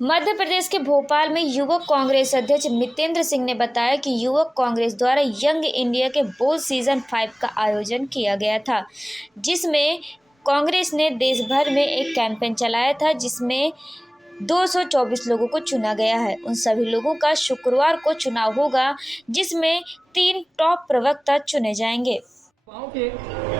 मध्य प्रदेश के भोपाल में युवक कांग्रेस अध्यक्ष मितेंद्र सिंह ने बताया कि युवक कांग्रेस द्वारा यंग इंडिया के बोल सीजन 5 का आयोजन किया गया था, जिसमें कांग्रेस ने देश भर में एक कैंपेन चलाया था, जिसमें 224 लोगों को चुना गया है। उन सभी लोगों का शुक्रवार को चुनाव होगा, जिसमें 3 टॉप प्रवक्ता चुने जाएंगे।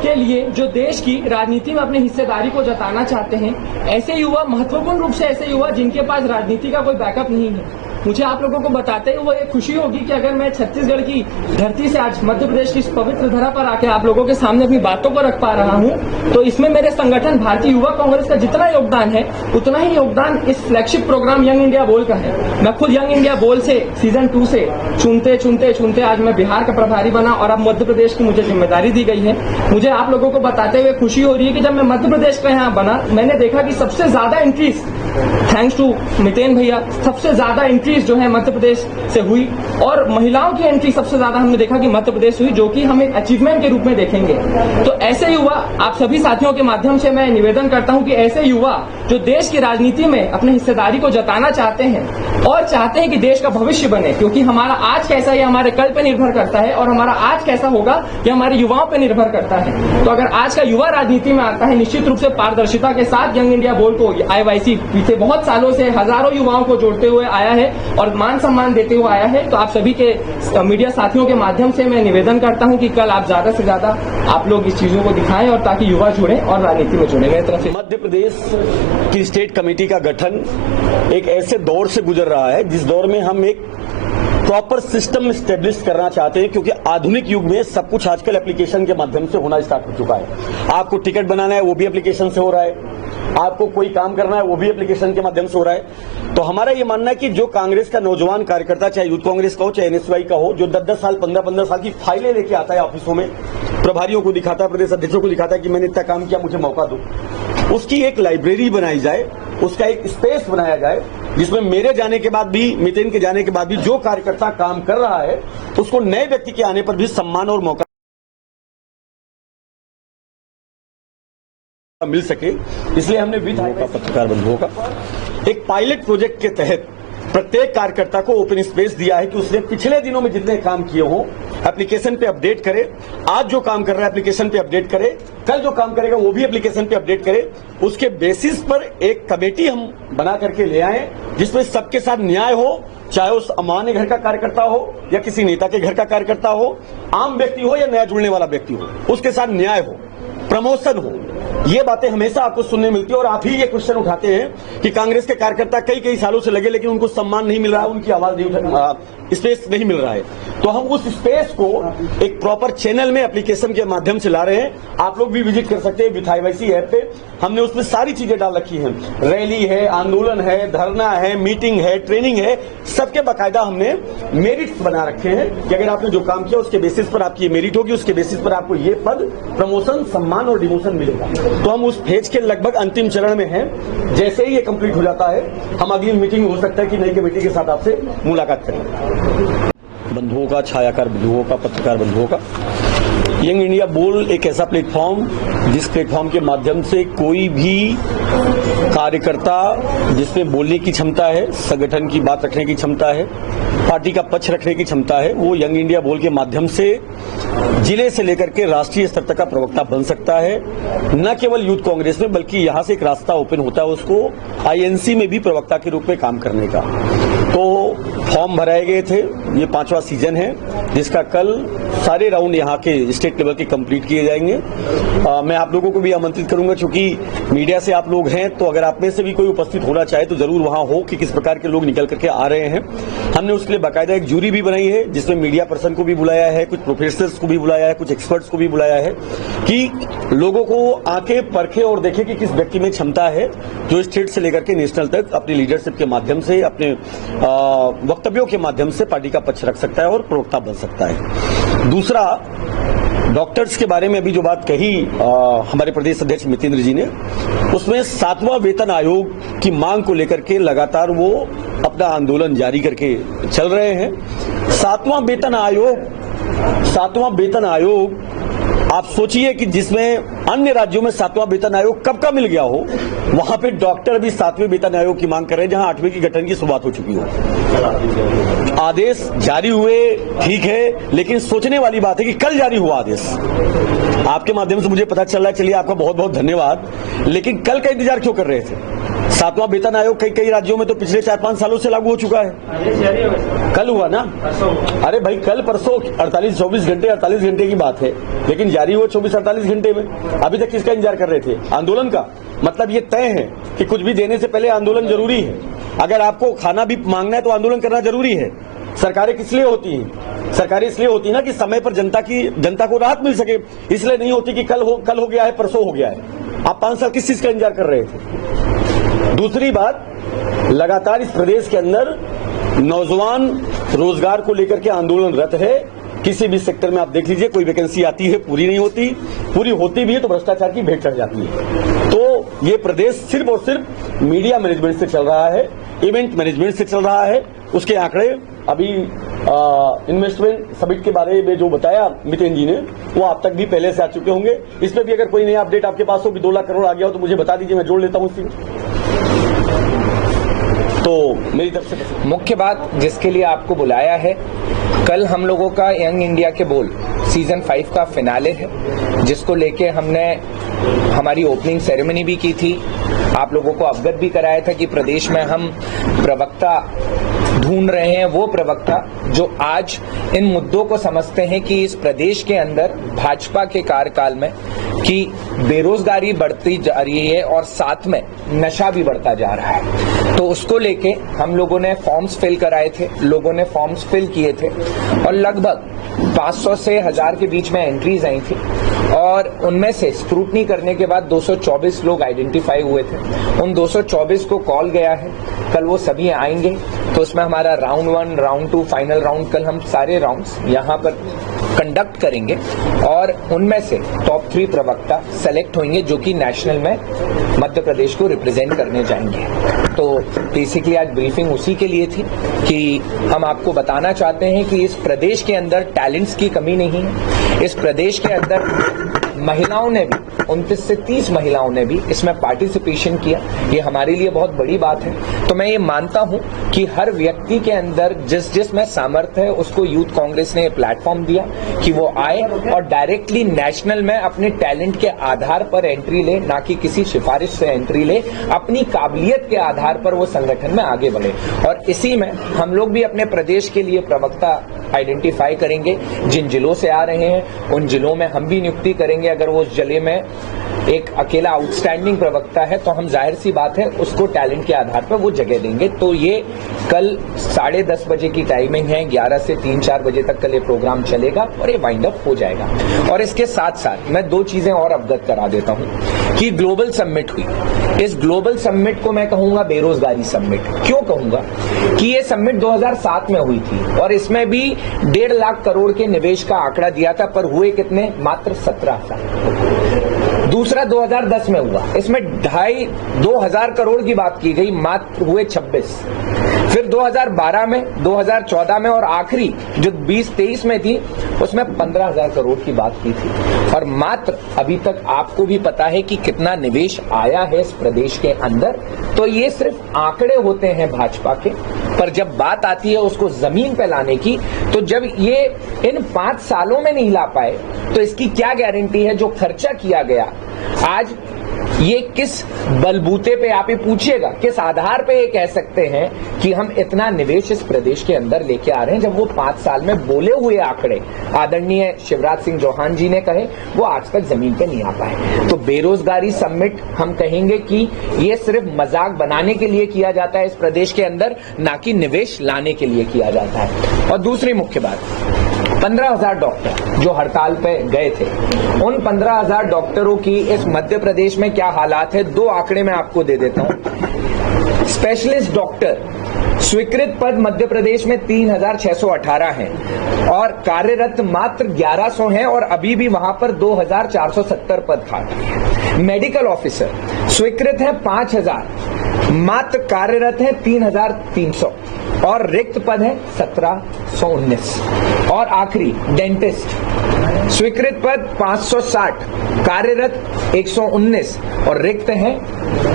के लिए जो देश की राजनीति में अपनी हिस्सेदारी को जताना चाहते हैं, ऐसे युवा, महत्वपूर्ण रूप से ऐसे युवा जिनके पास राजनीति का कोई बैकअप नहीं है, मुझे आप लोगों को बताते हुए एक खुशी होगी कि अगर मैं छत्तीसगढ़ की धरती से आज मध्य प्रदेश की इस पवित्र धरा पर आके आप लोगों के सामने अपनी बातों को रख पा रहा हूं, तो इसमें मेरे संगठन भारतीय युवा कांग्रेस का जितना योगदान है, उतना ही योगदान इस फ्लैगशिप प्रोग्राम यंग इंडिया बोल का है। मैं खुद यंग इंडिया बोल से सीजन 2 से चुनते आज मैं बिहार का प्रभारी बना और अब मध्य प्रदेश की मुझे जिम्मेदारी दी गई है। मुझे आप लोगों को बताते हुए खुशी हो रही है कि जब मैं मध्य प्रदेश का यहाँ बना, मैंने देखा कि सबसे ज्यादा एंट्रीज, थैंक्स टू मितेन भैया, सबसे ज्यादा एंट्रीज जो है मध्य प्रदेश से हुई और महिलाओं की एंट्री सबसे ज्यादा हमने देखा कि मध्य प्रदेश हुई, जो कि हम एक अचीवमेंट के रूप में देखेंगे। तो ऐसे युवा, आप सभी साथियों के माध्यम से मैं निवेदन करता हूं कि ऐसे युवा जो देश की राजनीति में अपनी हिस्सेदारी को जताना चाहते हैं और चाहते हैं कि देश का भविष्य बने, क्योंकि हमारा आज कैसा है हमारे कल पे निर्भर करता है और हमारा आज कैसा होगा ये हमारे युवाओं पे निर्भर करता है। तो अगर आज का युवा राजनीति में आता है, निश्चित रूप से पारदर्शिता के साथ यंग इंडिया बोल को IYC पीछे बहुत सालों से हजारों युवाओं को जोड़ते हुए आया है और मान सम्मान देते हुए आया है। तो आप सभी के मीडिया साथियों के माध्यम से मैं निवेदन करता हूं कि कल आप ज्यादा से ज्यादा आप लोग इस चीजों को दिखाएं और ताकि युवा जुड़े और राजनीति में जुड़े। मेरी तरफ से मध्य प्रदेश की स्टेट कमेटी का गठन एक ऐसे दौर से गुजर रहा है जिस दौर में हम एक प्रॉपर सिस्टम स्टेब्लिश करना चाहते हैं, क्योंकि आधुनिक युग में सब कुछ आजकल एप्लीकेशन के माध्यम से होना स्टार्ट हो चुका है। आपको टिकट बनाना है वो भी एप्लीकेशन से हो रहा है, आपको कोई काम करना है वो भी एप्लीकेशन के माध्यम से हो रहा है। तो हमारा ये मानना है कि जो कांग्रेस का नौजवान कार्यकर्ता, चाहे यूथ कांग्रेस का हो चाहे NSY का हो, जो 10-10 साल 15-15 साल की फाइलें लेके आता है ऑफिसों में, प्रभारियों को दिखाता है, प्रदेश अध्यक्षों को दिखाता है कि मैंने इतना काम किया, मुझे मौका दो, उसकी एक लाइब्रेरी बनाई जाए, उसका एक स्पेस बनाया जाए जिसमें मेरे जाने के बाद भी, मितेन के जाने के बाद भी जो कार्यकर्ता काम कर रहा है उसको नए व्यक्ति के आने पर भी सम्मान और मौका मिल सके। इसलिए हमने पत्रकार बंधुओं का एक पायलट प्रोजेक्ट के तहत प्रत्येक कार्यकर्ता को ओपन स्पेस दिया है कि उसने पिछले दिनों में जितने काम किए हों एप्लीकेशन पे अपडेट करे, आज जो काम कर रहा है एप्लीकेशन पे अपडेट करे, कल जो काम करेगा वो भी एप्लीकेशन पे अपडेट करे। उसके बेसिस पर एक कमेटी हम बना करके ले आए जिसमें सबके साथ न्याय हो, चाहे उस अमान्य घर का कार्यकर्ता हो या किसी नेता के घर का कार्यकर्ता हो, आम व्यक्ति हो या नया जुड़ने वाला व्यक्ति हो, उसके साथ न्याय हो, प्रमोशन हो। ये बातें हमेशा आपको सुनने मिलती है और आप ही ये क्वेश्चन उठाते हैं कि कांग्रेस के कार्यकर्ता कई सालों से लगे लेकिन उनको सम्मान नहीं मिल रहा है, उनकी आवाज नहीं स्पेस नहीं मिल रहा है। तो हम उस स्पेस को एक प्रॉपर चैनल में एप्लीकेशन के माध्यम से ला रहे हैं। आप लोग भी विजिट कर सकते हैं IYC ऐप पे, हमने उसमें सारी चीजें डाल रखी हैं, रैली है, आंदोलन है, धरना है, मीटिंग है, ट्रेनिंग है, सबके बाकायदा हमने मेरिट्स बना रखे हैं कि अगर आपने जो काम किया उसके बेसिस पर आपकी मेरिट होगी, उसके बेसिस पर आपको ये पद, प्रमोशन, सम्मान और डिमोशन मिलेगा। तो हम उस फेज के लगभग अंतिम चरण में हैं। जैसे ही ये कंप्लीट हो जाता है हम अगली मीटिंग हो सकता है कि नई कमेटी के साथ आपसे मुलाकात करें। बंधुओं का, छायाकार बंधुओं का, पत्रकार बंधुओं का, यंग इंडिया बोल एक ऐसा प्लेटफॉर्म जिस प्लेटफॉर्म के माध्यम से कोई भी कार्यकर्ता जिसमें बोलने की क्षमता है, संगठन की बात रखने की क्षमता है, पार्टी का पक्ष रखने की क्षमता है, वो यंग इंडिया बोल के माध्यम से जिले से लेकर के राष्ट्रीय स्तर तक का प्रवक्ता बन सकता है। न केवल यूथ कांग्रेस में बल्कि यहां से एक रास्ता ओपन होता है उसको INC में भी प्रवक्ता के रूप में काम करने का। तो फॉर्म भराए गए थे, ये 5वां सीजन है जिसका कल सारे राउंड यहाँ के स्टेट लेवल के कंप्लीट किए जाएंगे। मैं आप लोगों को भी आमंत्रित करूंगा, क्योंकि मीडिया से आप लोग हैं, तो अगर आप में से भी कोई उपस्थित होना चाहे तो जरूर वहां हो कि किस प्रकार के लोग निकल करके आ रहे हैं। हमने उसके लिए बाकायदा एक जूरी भी बनाई है जिसमें मीडिया पर्सन को भी बुलाया है, कुछ प्रोफेसर्स को भी बुलाया है, कुछ एक्सपर्ट्स को भी बुलाया है कि लोगों को आके परखे और देखे कि किस व्यक्ति में क्षमता है जो स्टेट से लेकर के नेशनल तक अपनी लीडरशिप के माध्यम से, अपने वक्तव्यों के माध्यम से पार्टी का पक्ष रख सकता है और प्रवक्ता बन सकता है। दूसरा, डॉक्टर्स के बारे में अभी जो बात कही हमारे प्रदेश अध्यक्ष मितेंद्र जी ने, उसमें 7वां वेतन आयोग की मांग को लेकर के लगातार वो अपना आंदोलन जारी करके चल रहे हैं। 7वां वेतन आयोग आप सोचिए कि जिसमें अन्य राज्यों में 7वां वेतन आयोग कब का मिल गया हो, वहां पे डॉक्टर भी 7वें वेतन आयोग की मांग कर रहे हैं, जहां 8वें की गठन की शुरुआत हो चुकी हो। आदेश जारी हुए ठीक है, लेकिन सोचने वाली बात है कि कल जारी हुआ आदेश, आपके माध्यम से मुझे पता चल रहा है, चलिए आपका बहुत बहुत धन्यवाद, लेकिन कल का इंतजार क्यों कर रहे थे? 7वां वेतन आयोग कई राज्यों में तो पिछले 4-5 सालों से लागू हो चुका है। कल हुआ ना? अरे भाई कल परसों 48-24 घंटे 48 घंटे की बात है, लेकिन जारी हुआ 24-48 घंटे में। अभी तक किसका इंतजार कर रहे थे? आंदोलन का। मतलब ये तय है कि कुछ भी देने से पहले आंदोलन जरूरी है। अगर आपको खाना भी मांगना है तो आंदोलन करना जरूरी है। सरकारें किस लिए होती हैं? सरकारें इसलिए होती है ना कि समय पर जनता को राहत मिल सके, इसलिए नहीं होती कि कल हो गया है, परसों हो गया है। आप 5 साल किस चीज का इंतजार कर रहे थे? दूसरी बात, लगातार इस प्रदेश के अंदर नौजवान रोजगार को लेकर के आंदोलनरत है। किसी भी सेक्टर में आप देख लीजिए, कोई वैकेंसी आती है पूरी नहीं होती, पूरी होती भी है तो भ्रष्टाचार की भेंट चढ़ जाती है। तो ये प्रदेश सिर्फ और सिर्फ मीडिया मैनेजमेंट से चल रहा है, इवेंट मैनेजमेंट से चल रहा है। उसके आंकड़े अभी इन्वेस्टमेंट समिट के बारे में जो बताया मितेन जी ने, वो आप तक भी पहले से आ चुके होंगे। इस पर भी अगर कोई नया अपडेट आपके पास हो कि 2 लाख करोड़ आ गया हो तो मुझे बता दीजिए, मैं जोड़ लेता हूं इसी तो मेरी तरफ से। मुख्य बात जिसके लिए आपको बुलाया है, कल हम लोगों का यंग इंडिया के बोल सीजन 5 का फिनाले है, जिसको लेके हमने हमारी ओपनिंग सेरेमनी भी की थी। आप लोगों को अवगत भी कराया था कि प्रदेश में हम प्रवक्ता ढूंढ रहे हैं, वो प्रवक्ता जो आज इन मुद्दों को समझते हैं कि इस प्रदेश के अंदर भाजपा के कार्यकाल में कि बेरोजगारी बढ़ती जा रही है और साथ में नशा भी बढ़ता जा रहा है। तो उसको लेके हम लोगों ने फॉर्म्स फिल कराए थे, लोगों ने फॉर्म्स फिल किए थे और लगभग 500 से 1000 के बीच में एंट्रीज आई थी और उनमें से स्क्रूटनी करने के बाद 224 लोग आइडेंटिफाई हुए थे। उन 224 को कॉल गया है, कल वो सभी आएंगे। तो उसमें हमारा राउंड 1, राउंड 2, फाइनल राउंड, कल हम सारे राउंड्स यहाँ पर कंडक्ट करेंगे और उनमें से टॉप 3 प्रवक्ता सेलेक्ट होंगे जो कि नेशनल में मध्य प्रदेश को रिप्रेजेंट करने जाएंगे। तो बेसिकली आज ब्रीफिंग उसी के लिए थी कि हम आपको बताना चाहते हैं कि इस प्रदेश के अंदर टैलेंट्स की कमी नहीं है। इस प्रदेश के अंदर महिलाओं ने भी 29 से 30 महिलाओं ने भी इसमें पार्टिसिपेशन किया। ये हमारे लिए बहुत बड़ी बात है। तो मैं ये मानता हूं कि हर व्यक्ति के अंदर जिस में सामर्थ्य है उसको यूथ कांग्रेस ने प्लेटफॉर्म दिया कि वो आए और डायरेक्टली नेशनल में अपने टैलेंट के आधार पर एंट्री ले, ना कि किसी सिफारिश से एंट्री ले, अपनी काबिलियत के आधार पर वो संगठन में आगे बढ़े। और इसी में हम लोग भी अपने प्रदेश के लिए प्रवक्ता आइडेंटिफाई करेंगे। जिन जिलों से आ रहे हैं उन जिलों में हम भी नियुक्ति करेंगे। अगर वो उस जिले में एक अकेला आउटस्टैंडिंग प्रवक्ता है तो हम जाहिर सी बात है उसको टैलेंट के आधार पर वो जगह देंगे। तो ये कल 10:30 बजे की टाइमिंग है, 11 से 3-4 बजे तक कल ये प्रोग्राम चलेगा और ये वाइंड अप हो जाएगा। और इसके साथ साथ मैं 2 चीजें और अवगत करा देता हूं कि ग्लोबल समिट हुई। इस ग्लोबल समिट को मैं कहूंगा बेरोजगारी समिट। क्यों कहूंगा? कि ये समिट 2007 में हुई थी और इसमें भी 1.5 लाख करोड़ के निवेश का आंकड़ा दिया था, पर हुए कितने? मात्र 17,000। दूसरा 2010 में हुआ, इसमें 2,500 करोड़ की बात की गई, मात्र हुए 26। फिर 2012 में, 2014 में और आखिरी जो 2023 में थी उसमें 15,000 करोड़ की बात की थी। और मात्र अभी तक आपको भी पता है कि कितना निवेश आया है इस प्रदेश के अंदर। तो ये सिर्फ आंकड़े होते हैं भाजपा के, पर जब बात आती है उसको जमीन पे लाने की, तो जब ये इन 5 सालों में नहीं ला पाए तो इसकी क्या गारंटी है जो खर्चा किया गया आज ये किस बलबूते पे आप ये पूछिएगा, किस आधार पे ये कह सकते हैं कि हम इतना निवेश इस प्रदेश के अंदर लेके आ रहे हैं, जब वो 5 साल में बोले हुए आंकड़े आदरणीय शिवराज सिंह चौहान जी ने कहे वो आज तक जमीन पे नहीं आ पाए। तो बेरोजगारी समिट हम कहेंगे कि ये सिर्फ मजाक बनाने के लिए किया जाता है इस प्रदेश के अंदर, ना कि निवेश लाने के लिए किया जाता है। और दूसरी मुख्य बात, 15,000 डॉक्टर जो हड़ताल पे गए थे, उन 15,000 डॉक्टरों की इस मध्य प्रदेश में क्या हालात है, 2 आंकड़े मैं आपको दे देता हूं। स्पेशलिस्ट डॉक्टर स्वीकृत पद मध्य प्रदेश में 3,618 हैं और कार्यरत मात्र 1,100 हैं और अभी भी वहां पर 2,470 पद खाली हैं। मेडिकल ऑफिसर स्वीकृत है 5,000, मात्र कार्यरत है 3,300 और रिक्त पद है 1,719। और आखिरी डेंटिस्ट स्वीकृत पद 560, कार्यरत 119 और रिक्त हैं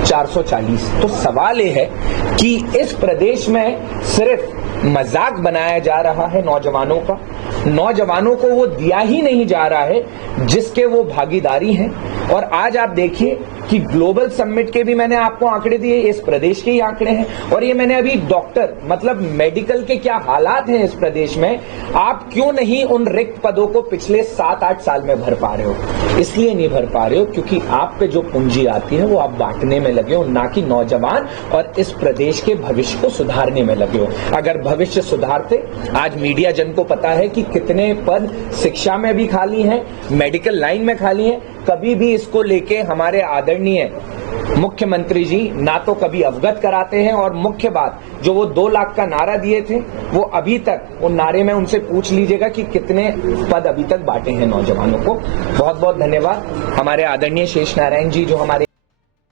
440। तो सवाल यह है कि इस प्रदेश में सिर्फ मजाक बनाया जा रहा है नौजवानों का, नौजवानों को वो दिया ही नहीं जा रहा है जिसके वो भागीदारी हैं। और आज आप देखिए कि ग्लोबल समिट के भी मैंने आपको आंकड़े दिए, इस प्रदेश के ही आंकड़े हैं, और ये मैंने अभी डॉक्टर मतलब मेडिकल के क्या हालात हैं इस प्रदेश में, आप क्यों नहीं उन रिक्त पदों को पिछले 7-8 साल में भर पा रहे हो? इसलिए नहीं भर पा रहे हो क्योंकि आप पे जो पूंजी आती है वो आप बांटने में लगे हो, ना कि नौजवान और इस प्रदेश के भविष्य को सुधारने में लगे हो। अगर भविष्य सुधारते, आज मीडिया जन को पता है कि कितने पद शिक्षा में भी खाली हैं, मेडिकल लाइन में खाली हैं, कभी भी इसको लेके हमारे आदरणीय मुख्यमंत्री जी ना तो कभी अवगत कराते हैं, और मुख्य बात जो वो 2 लाख का नारा दिए थे वो अभी तक उन नारे में उनसे पूछ लीजिएगा कि कितने पद अभी तक बांटे हैं नौजवानों को। बहुत बहुत धन्यवाद हमारे आदरणीय शेष नारायण जी जो हमारे